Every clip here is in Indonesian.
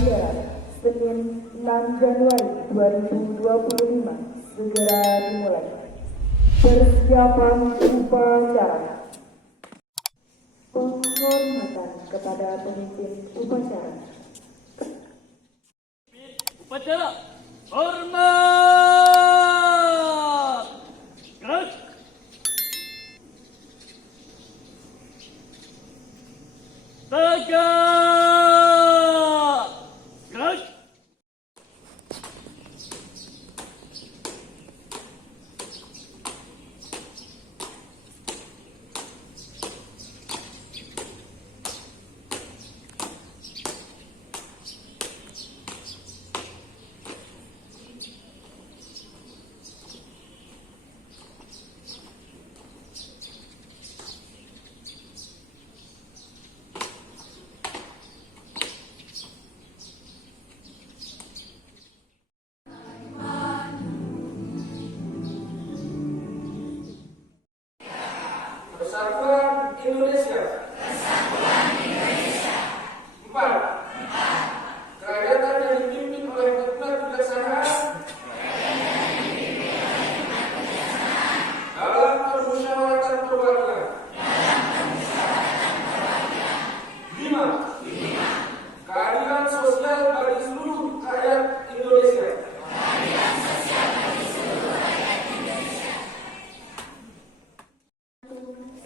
bendera Senin 6 Januari 2025 segera dimulai. Persiapan upacara. Penghormatan kepada pemimpin upacara. Upacara hormat. Gerak. Tegak. Gerak. Persatuan Indonesia. Empat. Kerajaan yang dipimpin oleh hikmat kebijaksanaan dalam permusyawaratan perwakilan. Lima. Keadilan sosial bagi seluruh rakyat Indonesia.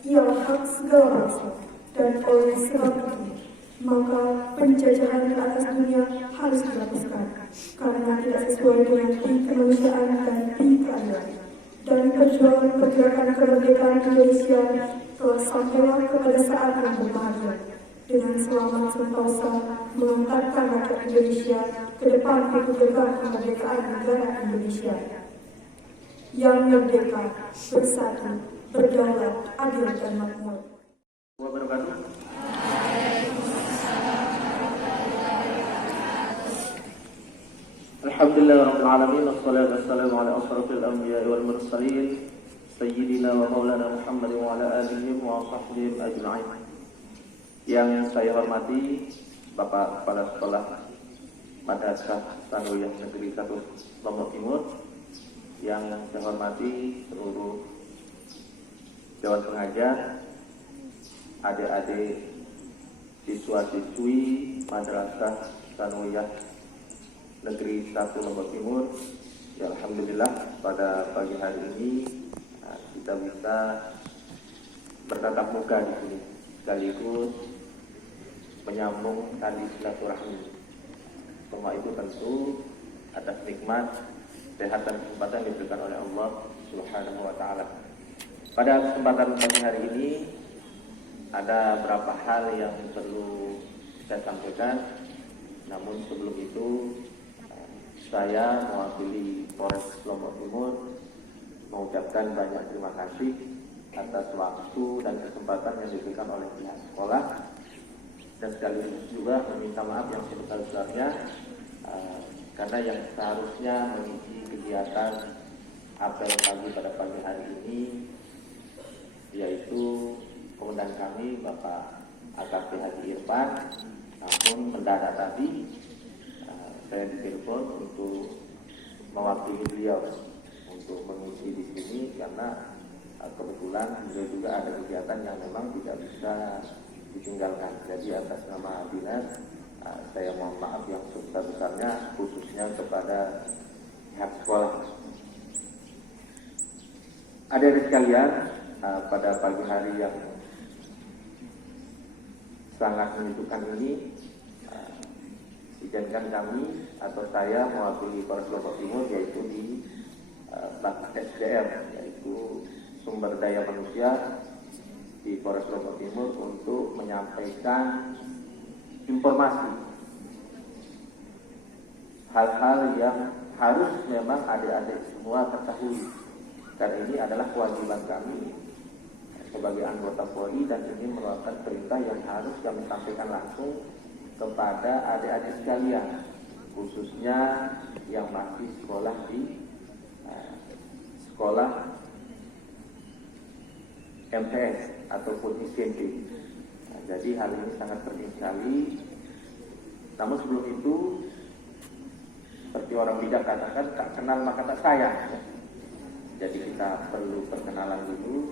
Ialah hak segala bangsa, dan oleh sebab itu, maka penjajahan ke atas dunia harus dihapuskan, karena tidak sesuai dengan kemanusiaan dan keadilan. Dan perjuangan pergerakan kemerdekaan Indonesia telah sampailah kepada saat yang berbahagia, dengan selamat sentosa mengantarkan rakyat Indonesia ke depan pintu gerbang kemerdekaan negara Indonesia yang merdeka, bersatu, berdaulat, adil dan makmur. Alhamdulillah rabbil alamin, wassalatu wassalamu ala asyrafil anbiya'i wal mursalin sayyidina wa maulana Muhammadin wa ala alihi wa sahbihi ajma'in. Yang saya hormati Bapak Kepala Sekolah Madrasah Sanawiyah Negeri 1 Lombok Timur, yang saya hormati seluruh Dewan Pengajar, adik-adik siswa-siswi Madrasah Sanawiyah Negeri 1 Lombok Timur. Ya, alhamdulillah pada pagi hari ini kita bisa bertatap muka di sini, sekaligus menyambung tali silaturahmi. Semua itu tentu atas nikmat, sehat dan kesempatan yang diberikan oleh Allah Subhanahu wa taala. Pada kesempatan pagi hari ini ada beberapa hal yang perlu saya sampaikan. Namun sebelum itu saya mewakili Polres Lombok Timur mengucapkan banyak terima kasih atas waktu dan kesempatan yang diberikan oleh pihak sekolah, dan sekaligus juga meminta maaf yang sebesar-besarnya karena yang seharusnya mengisi kegiatan apel pagi pada pagi hari ini, yaitu komandan kami Bapak AKP Haji Irfan, namun mendadak tadi saya ditelepon untuk mewakili beliau untuk mengisi di sini karena kebetulan beliau juga ada kegiatan yang memang tidak bisa ditinggalkan. Jadi atas nama dinas saya mohon maaf yang sebesar-besarnya, khususnya kepada pihak sekolah. Adik-adik sekalian, pada pagi hari yang sangat menyejukkan ini, izinkan kami atau saya mewakili Polres Lombok Timur, yaitu di Bapak SDM, yaitu sumber daya manusia di Polres Lombok Timur, untuk menyampaikan informasi hal-hal yang harus memang adik-adik semua ketahui, karena ini adalah kewajiban kami sebagai anggota Polri, dan ini merupakan perintah yang harus kami sampaikan langsung kepada adik-adik sekalian, khususnya yang masih sekolah di sekolah MTS ataupun SMP. Jadi hal ini sangat penting sekali Namun sebelum itu, seperti orang bijak katakan, tak kenal maka tak sayang. Ya. Jadi kita perlu perkenalan dulu.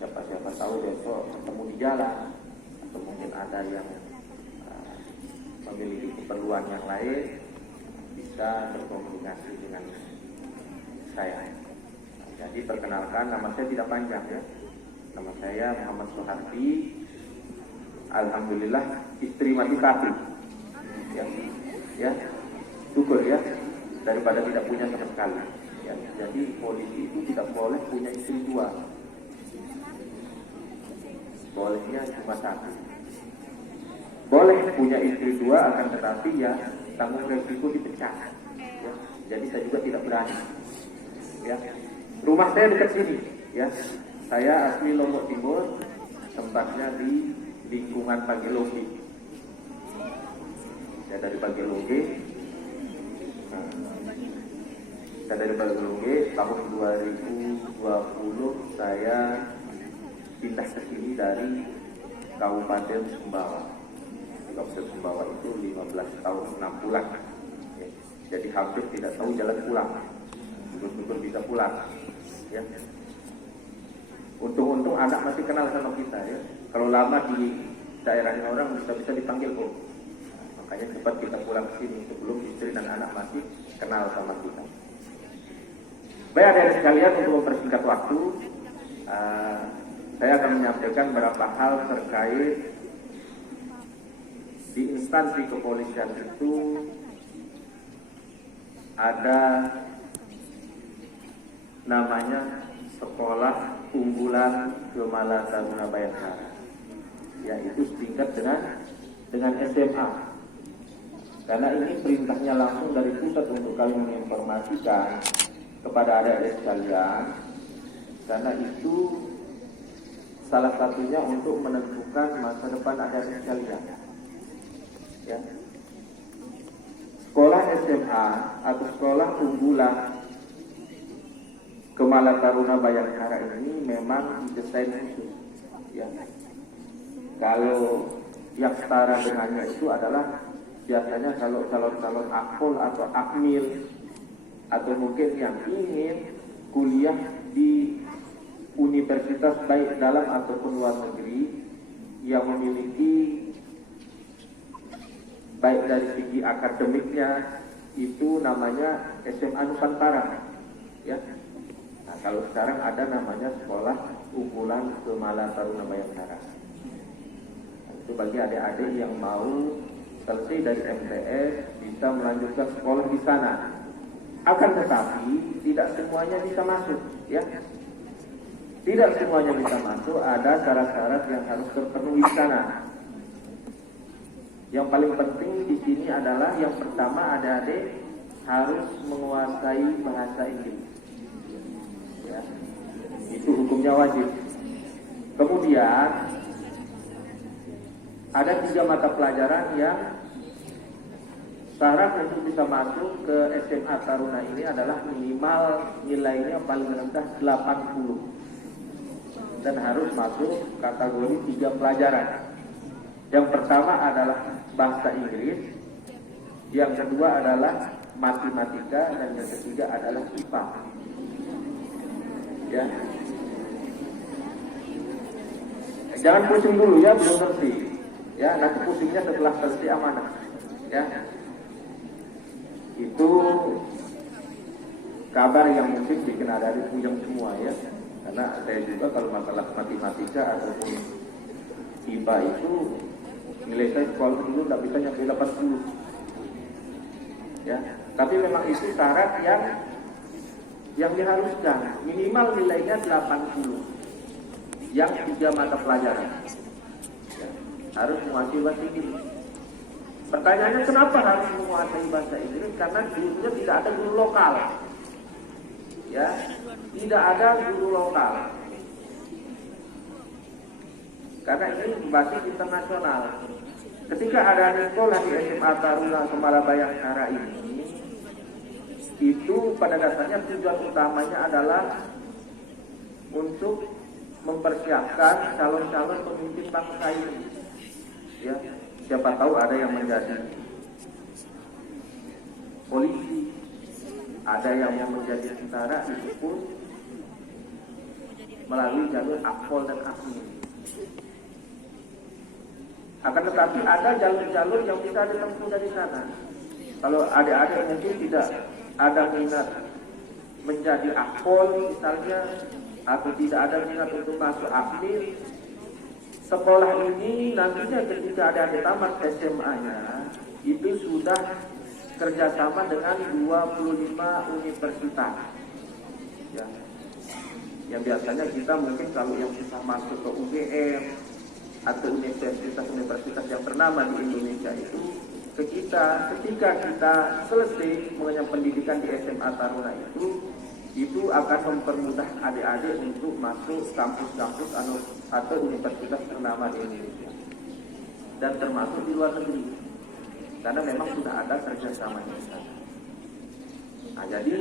Siapa-siapa tahu besok ketemu di jalan, atau mungkin ada yang memiliki keperluan yang lain, bisa berkomunikasi dengan saya. Jadi perkenalkan, nama saya tidak panjang ya. Nama saya Muhammad Soehardi. Alhamdulillah istri mati satu. Ya, syukur ya, daripada tidak punya sama sekali. Ya, jadi polisi itu tidak boleh punya istri dua. Bolehnya cuma satu. Boleh punya istri dua, akan tetapi ya tanggung resiko dipecat. Ya, jadi saya juga tidak berani. Ya, rumah saya dekat sini. Ya, saya asli Lombok Timur, tempatnya di lingkungan Pageloge. Saya dari Pageloge. Tahun 2020 saya pindah ke sini dari Kabupaten Sumbawa. Kabupaten Sumbawa itu 15 tahun 6 bulan. Ya, jadi hampir tidak tahu jalan pulang. Syukur-syukur bisa pulang. Ya. Untung-untung anak masih kenal sama kita ya. Kalau lama di daerahnya orang bisa dipanggil kok. Makanya cepat kita pulang ke sini sebelum istri dan anak masih kenal sama kita. Baik adik-adik sekalian, untuk mempersingkat waktu, saya akan menyampaikan beberapa hal terkait di instansi kepolisian itu ada namanya Sekolah Unggulan Gemala Taruna Bayangkara, yaitu setingkat dengan SMA. Karena ini perintahnya langsung dari pusat untuk kami menginformasikan kepada adik-adik sekalian, karena itu salah satunya untuk menentukan masa depan adik-adik sekalian. Ya. Sekolah SMA atau sekolah unggulan Gemala Taruna Bayangkara ini memang didesain khusus. Ya. Kalau yang setara dengannya itu adalah biasanya kalau calon-calon akpol atau akmil, atau mungkin yang ingin kuliah di universitas baik dalam ataupun luar negeri yang memiliki baik dari segi akademiknya itu namanya SMA Nusantara. Ya. Nah, kalau sekarang ada namanya Sekolah Unggulan Gemala Taruna Bayangkara. Nah, itu bagi adik-adik yang mau selesai dari MTS bisa melanjutkan sekolah di sana. Akan tetapi tidak semuanya bisa masuk, ya. Tidak semuanya bisa masuk, ada syarat-syarat yang harus terpenuhi di sana. Yang paling penting di sini adalah yang pertama, adik-adik harus menguasai bahasa Inggris. Ya. Itu hukumnya wajib. Kemudian ada 3 mata pelajaran yang syarat untuk bisa masuk ke SMA Taruna ini adalah minimal nilainya paling rendah 80 dan harus masuk kategori 3 pelajaran. Yang pertama adalah bahasa Inggris, yang kedua adalah matematika, dan yang ketiga adalah IPA. Ya. Jangan pusing dulu ya, belum selesai. Ya, nanti pusingnya setelah selesai amanah. Ya. Itu kabar yang mungkin bikin adik-adik puyeng semua ya. Karena saya juga kalau masalah matematika ataupun IPA itu nilai saya sekolah dulu tidak bisa nyampe 80. Ya, tapi memang itu syarat yang diharuskan, minimal nilainya 80. Yang 3 mata pelajaran. Ya, harus menguasai bahasa Inggris. Pertanyaannya kenapa harus menguasai bahasa Inggris? Karena gurunya tidak ada guru lokal. Ya, tidak ada guru lokal. Karena ini basis internasional. Ketika ada sekolah di SMA Taruna Gemala Bayangkara ini, itu pada dasarnya tujuan utamanya adalah untuk mempersiapkan calon-calon pemimpin bangsa ini. Ya, siapa tahu ada yang menjadi polisi, ada yang mau menjadi tentara, itu pun melalui jalur akpol dan akmil. Akan tetapi ada jalur-jalur yang bisa ditempuh dari sana. Kalau adik-adik mungkin tidak ada minat menjadi akpol misalnya, atau tidak ada minat untuk masuk akmil, sekolah ini nantinya ketika adik-adik tamat SMA-nya itu sudah kerjasama dengan 25 universitas. Ya. Yang biasanya kita mungkin kalau yang susah masuk ke UGM atau universitas-universitas yang ternama di Indonesia itu, ketika kita selesai mengenyam pendidikan di SMA Taruna itu akan mempermudah adik-adik untuk masuk kampus-kampus atau universitas ternama di Indonesia dan termasuk di luar negeri, karena memang sudah ada kerjasama di sana. Nah, jadi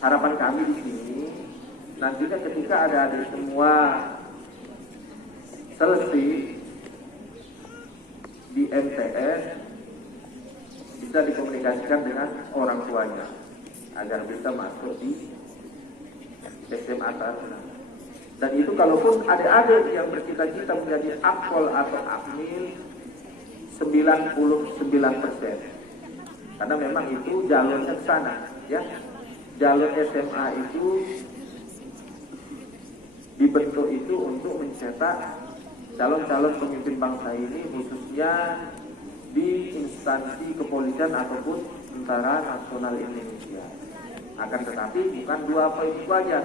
harapan kami di sini nantinya ketika adik-adik semua selesai di MTS bisa dikomunikasikan dengan orang tuanya agar bisa masuk di SMA Taruna. Dan itu kalaupun adik-adik yang bercita-cita menjadi akpol atau akmil 99%, karena memang itu jalurnya ke sana, ya. Jalur SMA itu dibentuk itu untuk mencetak calon-calon pemimpin bangsa ini, khususnya di instansi kepolisian ataupun tentara nasional Indonesia. Akan tetapi bukan 2 poin itu aja.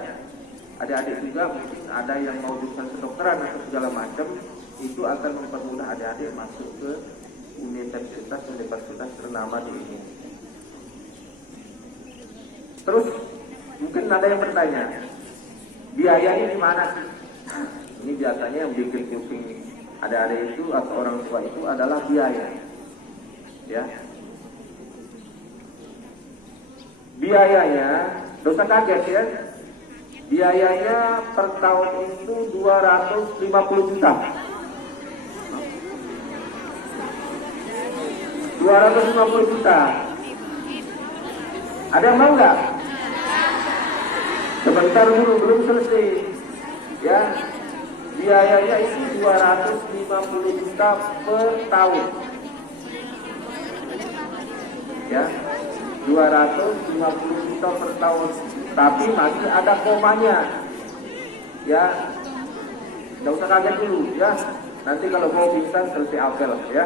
Adik-adik juga mungkin ada yang mau jurusan kedokteran atau segala macam, itu akan mempermudah adik-adik masuk ke universitas ternama di Indonesia. Terus mungkin ada yang bertanya, biayanya di mana sih? Ini biasanya yang bikin pusing adik-adik itu atau orang tua itu adalah biaya. Ya. Biayanya, dosa kaget ya. Biayanya per tahun itu 250 juta. 250 juta. Ada yang mau nggak? Sebentar dulu, belum selesai. Ya, biayanya itu 250 juta per tahun. Ya, 250 juta per tahun. Tapi masih ada komanya. Ya, nggak usah kaget dulu. Ya, nanti kalau mau pingsan selesai apel. Ya.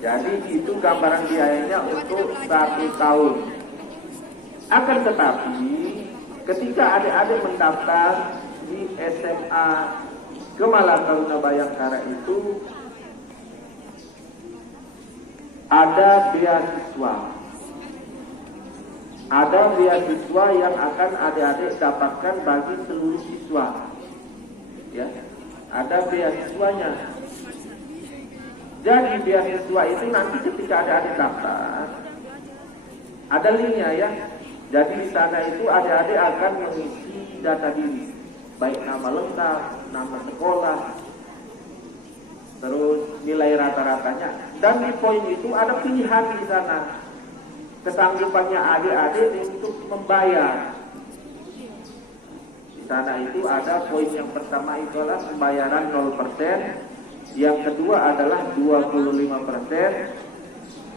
Jadi itu gambaran biayanya untuk 1 tahun. Akan tetapi ketika adik-adik mendaftar di SMA Gemala Taruna Bayangkara itu ada beasiswa. Ada beasiswa yang akan adik-adik dapatkan bagi seluruh siswa. Ya, ada beasiswanya. Jadi beasiswa itu nanti ketika adik-adik daftar, ada linknya ya. Jadi di sana itu adik-adik akan mengisi data diri, baik nama lengkap, nama sekolah, terus nilai rata-ratanya. Dan di poin itu ada pilihan di sana, kesanggupannya adik-adik untuk membayar. Di sana itu ada poin yang pertama itu adalah pembayaran 0%. Yang kedua adalah 25%,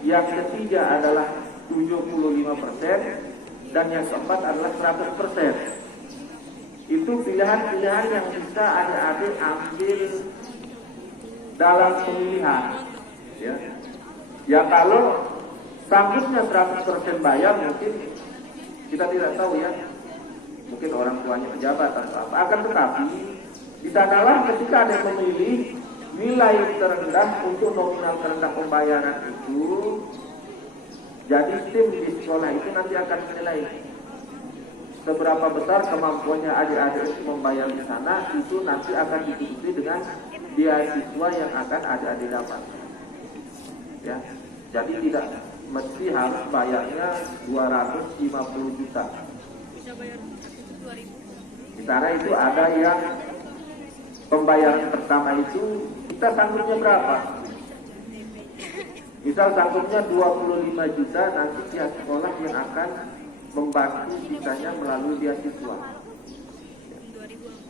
yang ketiga adalah 75%, dan yang keempat adalah 100%. Itu pilihan-pilihan yang bisa adik-adik ambil dalam pemilihan. Ya kalau sanggupnya 100% bayar, mungkin kita tidak tahu ya, mungkin orang tuanya pejabat atau apa. Akan tetapi di sanalah ketika ada yang memilih nilai terendah untuk nominal terendah pembayaran itu, jadi tim di sekolah itu nanti akan menilai seberapa besar kemampuannya adik-adik untuk membayar di sana. Itu nanti akan diikuti dengan beasiswa yang akan adik-adik dapat. Ya, jadi tidak mesti harus bayarnya 250 juta. Di sana itu ada yang pembayaran pertama itu kita sanggupnya berapa? Misal sangkupnya 25 juta, nanti pihak sekolah yang akan membantu sisanya melalui beasiswa.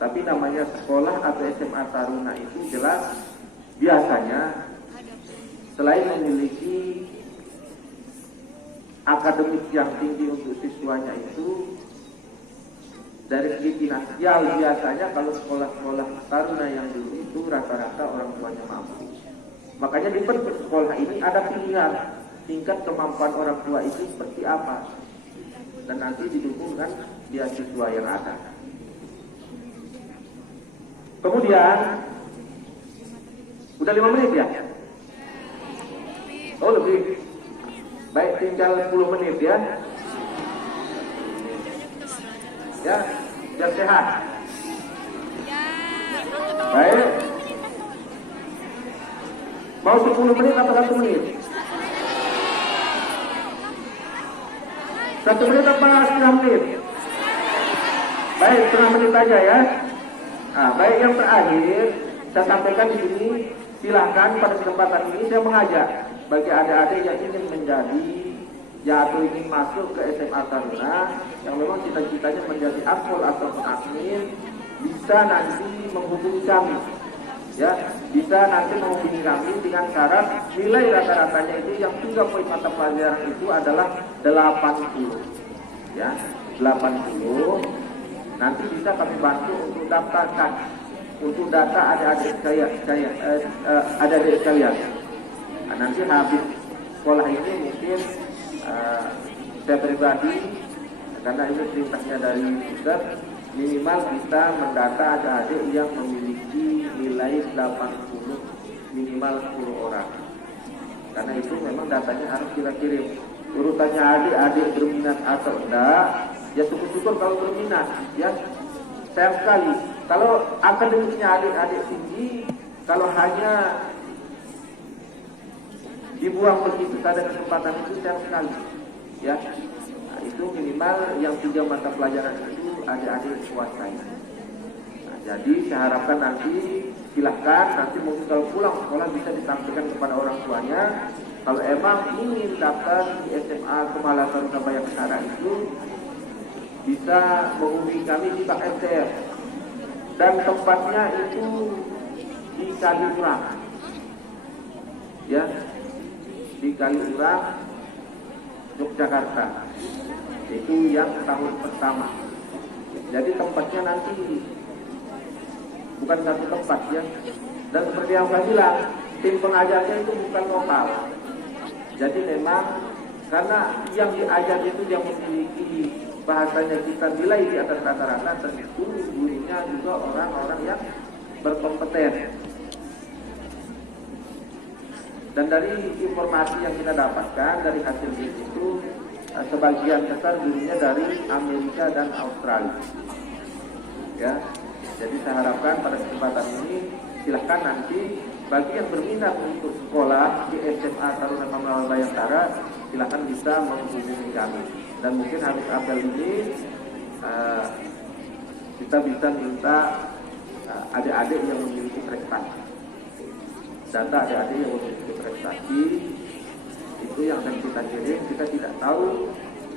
Tapi namanya sekolah atau SMA Taruna itu jelas biasanya selain memiliki akademik yang tinggi untuk siswanya itu, dari segi finansial biasanya kalau sekolah-sekolah taruna yang dulu itu rata-rata orang tuanya mampu. Makanya di sekolah ini ada pilihan tingkat kemampuan orang tua itu seperti apa, dan nanti didukung dengan beasiswa yang ada. Kemudian udah 5 menit ya? Oh lebih. Baik, tinggal 10 menit ya. Ya, biar sehat. Baik. Mau 10 menit atau 1 menit? 1 menit apa setengah menit? Baik, setengah menit aja ya. Nah, baik, yang terakhir saya sampaikan di sini, silahkan pada kesempatan ini saya mengajak bagi adik-adik yang ingin menjadi atau ingin masuk ke SMA Taruna yang memang cita-citanya menjadi akpol atau admin, bisa nanti menghubungi kami, ya, bisa nanti menghubungi kami dengan syarat nilai rata-ratanya itu yang 3 poin mata pelajaran itu adalah 80, ya, 80. Nanti bisa kami bantu untuk daftarkan untuk data adik-adik sekalian. Nah, nanti habis sekolah ini mungkin saya pribadi, karena ini perintahnya dari pusat, minimal bisa mendata adik-adik yang memiliki nilai 80, minimal 10 orang. Karena itu memang datanya harus kita kirim. Urutannya adik-adik berminat atau enggak, ya syukur-syukur kalau berminat, ya. Sayang sekali kalau akademiknya adik-adik tinggi, kalau hanya dibuang begitu saja kesempatan itu, sayang sekali, ya. Nah, itu minimal yang 3 mata pelajaran itu adik-adik kuasai. Nah, jadi saya harapkan nanti silahkan, nanti mungkin kalau pulang sekolah bisa disampaikan kepada orang tuanya kalau emang ingin daftar di SMA Kemala Taruna Bayangkara itu bisa menghubungi kami di Pak MTR, dan tempatnya itu di Kaliurang, ya, di Kaliurang, Yogyakarta. Itu yang tahun pertama. Jadi tempatnya nanti bukan satu tempat, ya. Dan seperti yang saya bilang, tim pengajarnya itu bukan lokal. Jadi memang karena yang diajar itu yang memiliki bahasanya kita nilai di atas rata-rata, tentu gurunya juga orang-orang yang berkompeten. Dan dari informasi yang kita dapatkan dari hasil itu, sebagian besar gurunya dari Amerika dan Australia. Ya, jadi saya harapkan pada kesempatan ini silahkan nanti bagi yang berminat untuk sekolah di SMA Taruna Kemala Bayangkara, silahkan bisa menghubungi kami. Dan mungkin habis apel ini kita bisa minta adik-adik yang memiliki prestasi, data adik-adik yang memiliki prestasi itu yang akan kita kirim. Kita tidak tahu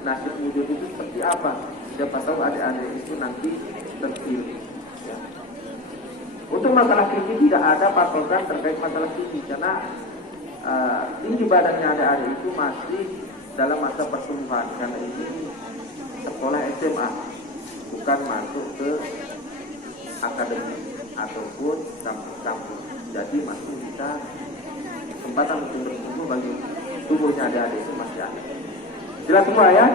nasib wujud itu seperti apa, siapa tahu adik-adik itu nanti terpilih, ya. Untuk masalah tinggi tidak ada patokan terkait masalah tinggi, karena tinggi badannya adik-adik itu masih dalam masa pertumbuhan, karena ini sekolah SMA, bukan masuk ke akademik ataupun kampus-kampus. Jadi masih bisa kesempatan untuk bertumbuh bagi tubuhnya adik-adik itu masih ada. Jelas semua ya?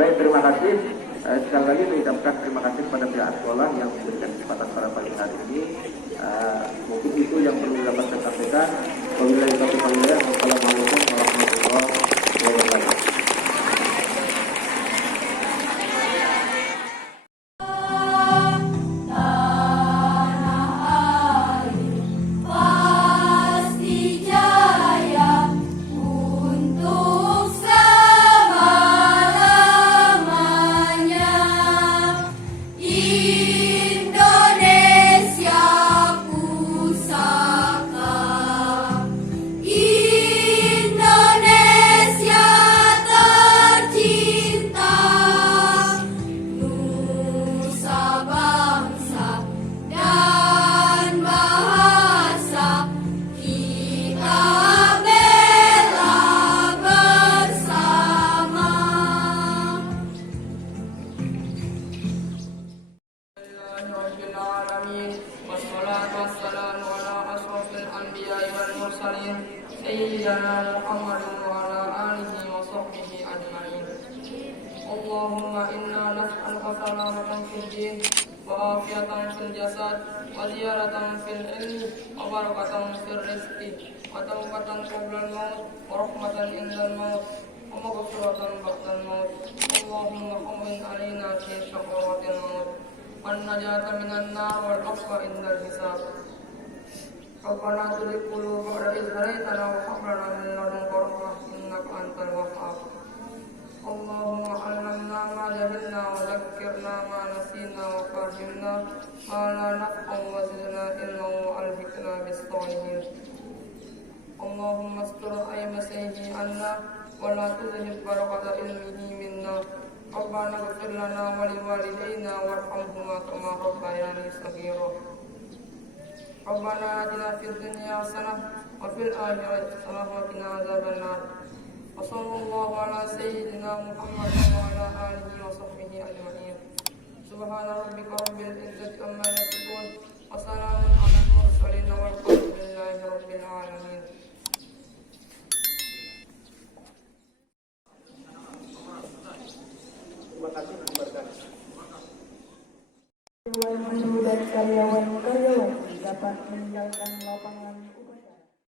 Baik, terima kasih. Sekali lagi saya ucapkan terima kasih kepada pihak sekolah yang memberikan kesempatan pada pagi hari ini. Mungkin itu yang perlu dapat saya sampaikan. Wabillahi taufiq wal hidayah. Wassalamualaikum warahmatullahi wabarakatuh. Indonesia pusaka المرسلين سيدنا محمد وعلى آله وصحبه أجمعين. اللهم إنا نسألك سلامة في الدين وعافية في الجسد وزيادة في العلم وبركة في الرزق وتوبة قبل الموت ورحمة عند الموت ومغفرة بعد الموت. اللهم هون علينا في شقوات الموت والنجاة من النار والعفو عند الحساب. ربنا لا تزغ قلوبنا بعد إذ هديتنا وهب لنا من لدنك رحمة إنك أنت الوهاب. اللهم علمنا ما جهلنا وذكرنا ما نسينا وفهمنا ما لا نفقه وزدنا علما وألحقنا بالصالحين. اللهم استر مسيحه عنا ولا تذهب بركة علمه منا. ربنا اغفر لنا ولوالدينا وارحمهما كما ربياني صغيرا. ربنا آتنا في الدنيا حسنة وفي الآخرة حسنة وقنا عذاب النار. وصلى الله على سيدنا محمد وعلى آله وصحبه أجمعين. سبحان ربك رب العزة عما يصفون وسلام على المرسلين والحمد لله رب العالمين. Terima kasih memberkati. Dewan Guru dan karyawan-karyawan dapat meninggalkan lapangan